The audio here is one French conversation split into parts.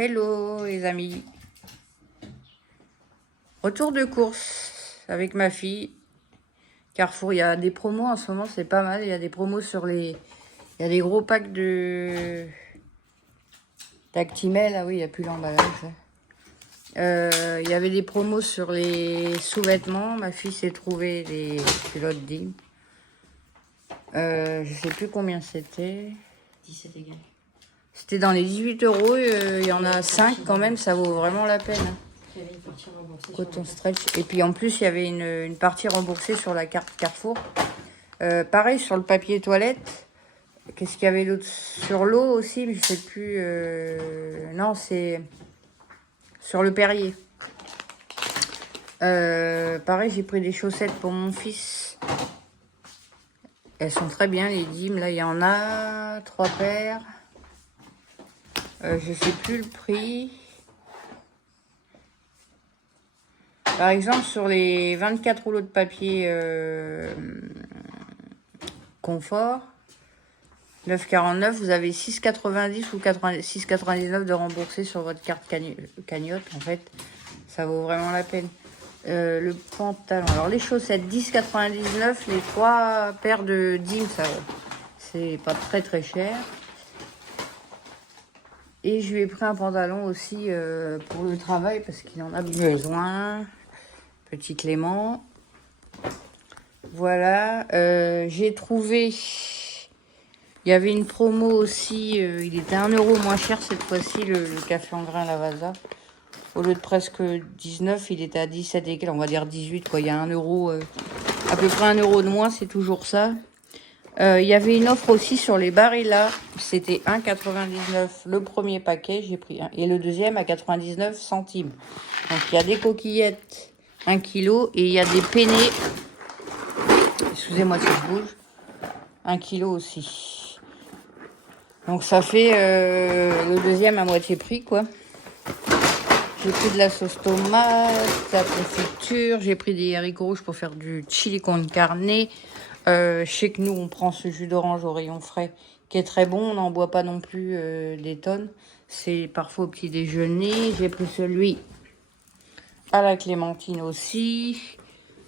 Hello les amis. Retour de course avec ma fille. Carrefour, il y a des promos en ce moment, c'est pas mal. Il y a des promos sur les... Il y a des gros packs de... d'Actimel. Ah oui, il n'y a plus l'emballage. Il y avait des promos sur les sous-vêtements. Ma fille s'est trouvée des culottes Dim. Je sais plus combien c'était. 17 égales. C'était dans les 18 €. Il y en a 5 quand même, ça vaut vraiment la peine. Il y avait une partie remboursée. Coton stretch. Et puis en plus, il y avait une partie remboursée sur la carte Carrefour. Pareil sur le papier toilette. Qu'est-ce qu'il y avait d'autre? Sur l'eau aussi, mais je sais plus. Non, c'est sur le Perrier. Pareil, j'ai pris des chaussettes pour mon fils. Elles sont très bien, les Dim. Là, il y en a 3 paires. Je sais plus le prix. Par exemple, sur les 24 rouleaux de papier confort, 9,49, vous avez 6,90 ou 6,99 de remboursé sur votre carte cagnotte. En fait, ça vaut vraiment la peine. Le pantalon, alors les chaussettes, 10,99, les 3 paires de Dim, ça c'est pas très très cher. Et je lui ai pris un pantalon aussi pour le travail parce qu'il en a besoin. Petit Clément. Voilà. J'ai trouvé... Il y avait une promo aussi. Il était 1 € moins cher cette fois-ci, le café en grains Lavazza. Au lieu de presque 19, il était à 17 et quelques, on va dire 18. Quoi. Il y a 1 €, à peu près 1 € de moins, c'est toujours ça. Il y avait une offre aussi sur les Barilla. C'était 1,99 le premier paquet, j'ai pris un. Et le deuxième à 99 centimes. Donc il y a des coquillettes, 1 kg. Et il y a des penne. Excusez-moi si je bouge. 1 kg aussi. Donc ça fait le deuxième à moitié prix, quoi. J'ai pris de la sauce tomate, de la confiture. J'ai pris des haricots rouges pour faire du chili con carne. Je sais que nous, on prend ce jus d'orange au rayon frais qui est très bon. On n'en boit pas non plus des tonnes. C'est parfois au petit déjeuner. J'ai pris celui à la clémentine aussi.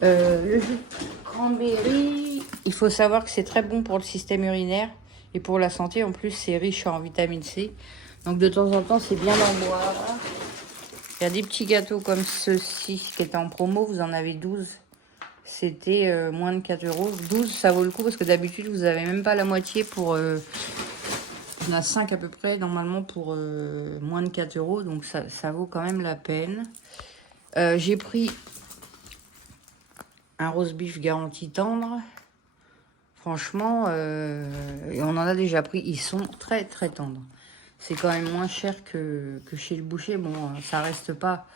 Le jus de cranberry. Il faut savoir que c'est très bon pour le système urinaire et pour la santé. En plus, c'est riche en vitamine C. Donc, de temps en temps, c'est bien d'en boire. Il y a des petits gâteaux comme ceux-ci qui étaient en promo. Vous en avez 12. C'était moins de 4 €. 12, ça vaut le coup parce que d'habitude, vous n'avez même pas la moitié pour... on a 5 à peu près, normalement, pour moins de 4 €. Donc, ça vaut quand même la peine. J'ai pris un roast beef garanti tendre. Franchement, et on en a déjà pris. Ils sont très, très tendres. C'est quand même moins cher que chez le boucher. Bon, ça reste pas...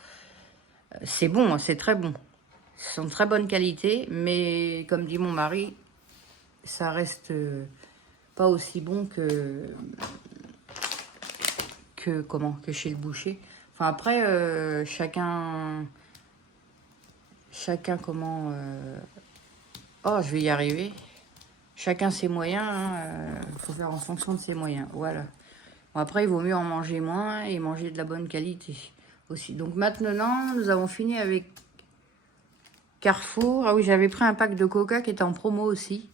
C'est bon, c'est très bon. Ils sont de très bonne qualité, mais comme dit mon mari, ça reste pas aussi bon que chez le boucher. Enfin après, chacun comment... Oh, je vais y arriver. Chacun ses moyens. Il faut faire en fonction de ses moyens. Voilà. Bon, après, il vaut mieux en manger moins et manger de la bonne qualité aussi. Donc maintenant, nous avons fini avec Carrefour. Ah oui, j'avais pris un pack de coca qui était en promo aussi.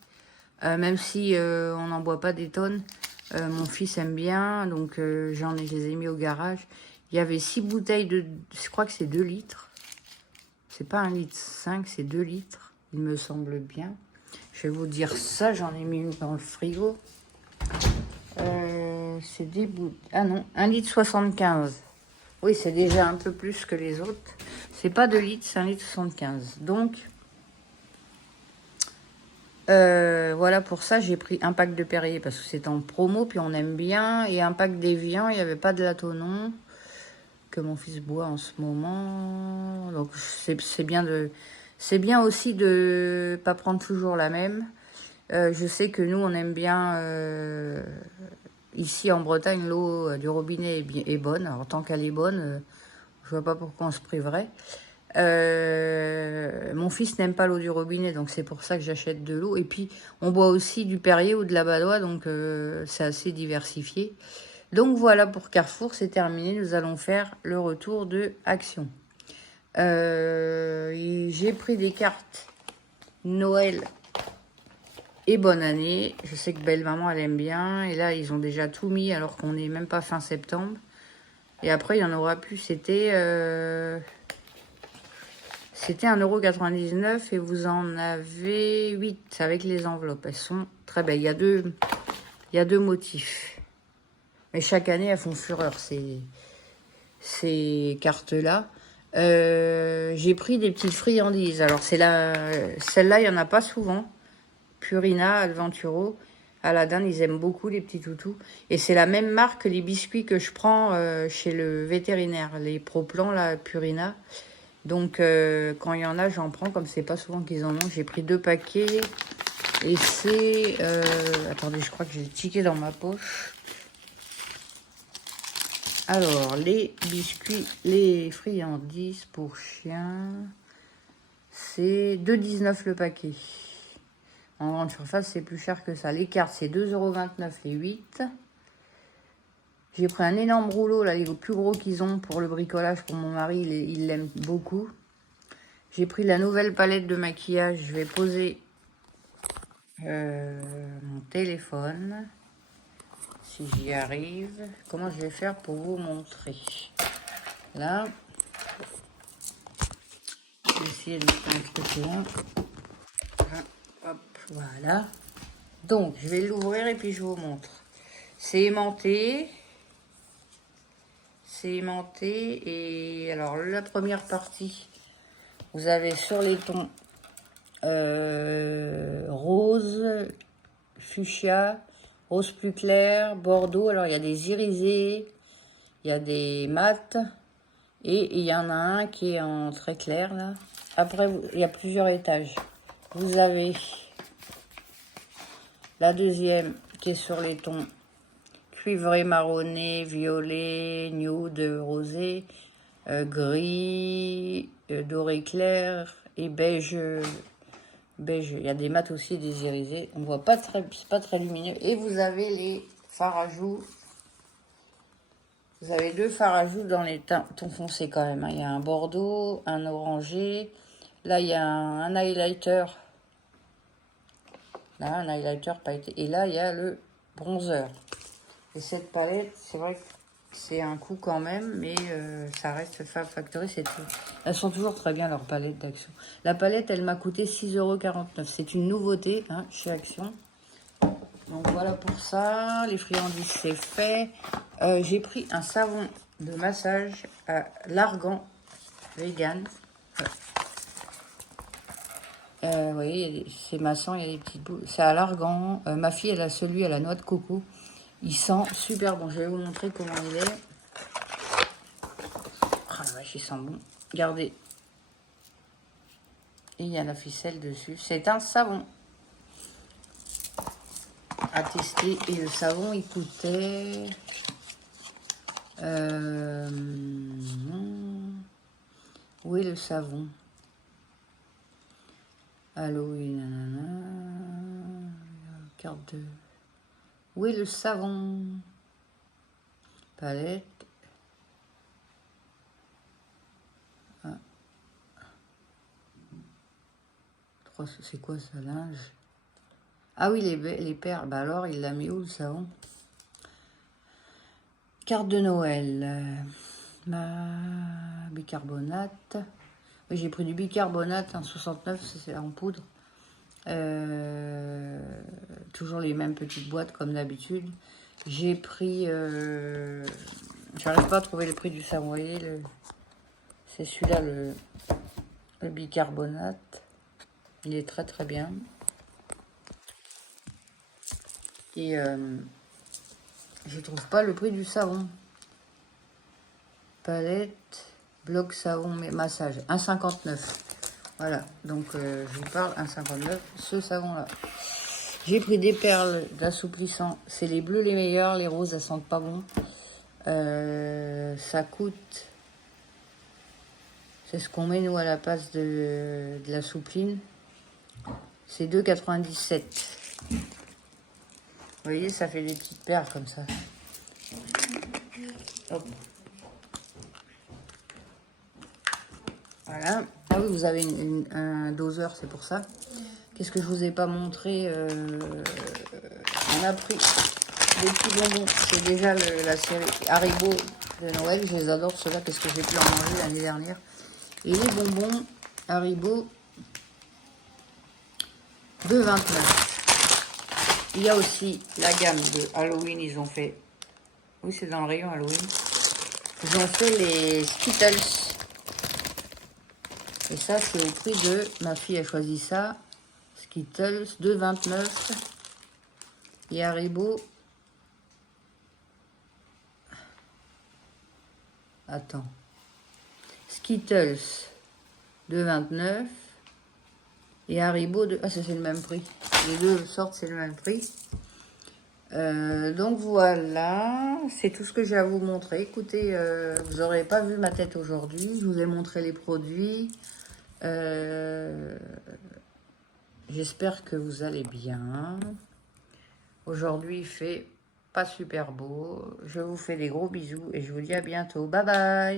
Même si on n'en boit pas des tonnes. Mon fils aime bien. Donc je les ai mis au garage. Il y avait 6 bouteilles de... Je crois que c'est 2 litres. C'est pas 1,5 litre, c'est 2 litres. Il me semble bien. Je vais vous dire ça. J'en ai mis une dans le frigo. C'est des bouteilles... Ah non, 1,75 litre. Oui, c'est déjà un peu plus que les autres. C'est pas 2 litres, c'est 1,75 litre. Donc, voilà, pour ça, j'ai pris un pack de Perrier parce que c'est en promo, puis on aime bien. Et un pack d'Evian, il n'y avait pas de Latonon que mon fils boit en ce moment. Donc, c'est bien de... C'est bien aussi de pas prendre toujours la même. Je sais que nous, on aime bien... ici, en Bretagne, l'eau du robinet est bonne. Alors, tant qu'elle est bonne, je vois pas pourquoi on se priverait. Mon fils n'aime pas l'eau du robinet, donc c'est pour ça que j'achète de l'eau. Et puis, on boit aussi du Perrier ou de la Badois, donc c'est assez diversifié. Donc voilà, pour Carrefour, c'est terminé. Nous allons faire le retour de Action. J'ai pris des cartes Noël et bonne année. Je sais que belle maman, elle aime bien. Et là, ils ont déjà tout mis alors qu'on n'est même pas fin septembre. Et après, il n'y en aura plus. C'était 1,99 € et vous en avez 8 avec les enveloppes. Elles sont très belles. Il y a deux motifs. Mais chaque année, elles font fureur, ces cartes-là. J'ai pris des petites friandises. Alors, celle-là, il n'y en a pas souvent. Purina, Alventuro, Aladdin, ils aiment beaucoup les petits toutous. Et c'est la même marque que les biscuits que je prends chez le vétérinaire. Les Pro-Plan, là, Purina. Donc, quand il y en a, j'en prends. Comme c'est pas souvent qu'ils en ont. J'ai pris 2 paquets. Et c'est... attendez, je crois que j'ai le ticket dans ma poche. Alors, les biscuits, les friandises pour chiens, c'est 2,19 € le paquet. En grande surface, c'est plus cher que ça. Les cartes, c'est 2,29 € les 8. J'ai pris un énorme rouleau, là, les plus gros qu'ils ont pour le bricolage pour mon mari, il l'aime beaucoup. J'ai pris la nouvelle palette de maquillage. Je vais poser mon téléphone. Si j'y arrive, comment je vais faire pour vous montrer? Là, je vais essayer de faire un truc là. Hop, voilà. Donc, je vais l'ouvrir et puis je vous montre. C'est aimanté. C'est aimanté. Et alors, la première partie, vous avez sur les tons rose, fuchsia, rose plus clair, bordeaux. Alors, il y a des irisés, il y a des mats. Et il y en a un qui est en très clair, là. Après, il y a plusieurs étages. Vous avez la deuxième qui est sur les tons cuivré, marronné, violet, nude, rosé, gris, doré clair et beige. Beige. Il y a des mats aussi, des irisés. On voit pas très, c'est pas très lumineux. Et vous avez les fards à joues. Vous avez 2 fards à joues dans les tons foncés quand même. Il y a un bordeaux, un orangé. Là, il y a un highlighter. Là, un highlighter pailleté. Et là, il y a le bronzer. Et cette palette, c'est vrai que c'est un coût quand même, mais ça reste Fab Factory. Elles sont toujours très bien, leurs palettes d'Action. La palette, elle m'a coûté 6,49 €. C'est une nouveauté chez Action. Donc voilà pour ça. Les friandises, c'est fait. J'ai pris un savon de massage à l'argan vegan. Vous voyez, c'est massant, il y a des petites boules. C'est à l'argan. Ma fille, elle a celui à la noix de coco. Il sent super bon. Je vais vous montrer comment il est. Ah la vache, il sent bon. Regardez. Et il y a la ficelle dessus. C'est un savon à tester. Et le savon, il coûtait... où est le savon? Allô, nanana. Carte de... Où est le savon? Palette. Ah. C'est quoi ça, linge? Ah oui, les perles. Bah alors, il l'a mis où le savon? Carte de Noël. Bicarbonate. Oui, j'ai pris du bicarbonate, 1,69 €, c'est en poudre. Toujours les mêmes petites boîtes comme d'habitude. J'ai pris... j'arrive pas à trouver le prix du savon. Vous voyez, c'est celui-là, le bicarbonate. Il est très très bien. Et je trouve pas le prix du savon. Palette, bloc savon, massage, 1,59 €. Voilà, donc je vous parle, 1,59 €, ce savon-là. J'ai pris des perles d'assouplissant. C'est les bleus les meilleurs, les roses, elles sentent pas bon. Ça coûte... C'est ce qu'on met, nous, à la place de la soupline. C'est 2,97 €. Vous voyez, ça fait des petites perles comme ça. Hop. Voilà. Ah oui, vous avez un doseur, c'est pour ça. Qu'est-ce que je vous ai pas montré On a pris des petits bonbons. C'est déjà la série Haribo de Noël. Je les adore, ceux-là, parce que j'ai pu en manger l'année dernière. Et les bonbons Haribo de 29. Il y a aussi la gamme de Halloween. Ils ont fait... Oui, c'est dans le rayon Halloween. Ils ont fait les Skittles. Et ça, c'est au prix de... Ma fille a choisi ça. Skittles, 2,29. Et Haribo... Attends. Skittles, 2,29. Et Haribo, ah, ça c'est le même prix. Les deux sortes, c'est le même prix. Donc voilà, c'est tout ce que j'ai à vous montrer. Écoutez, vous n'aurez pas vu ma tête aujourd'hui. Je vous ai montré les produits. J'espère que vous allez bien. Aujourd'hui, il fait pas super beau. Je vous fais des gros bisous et je vous dis à bientôt. Bye bye!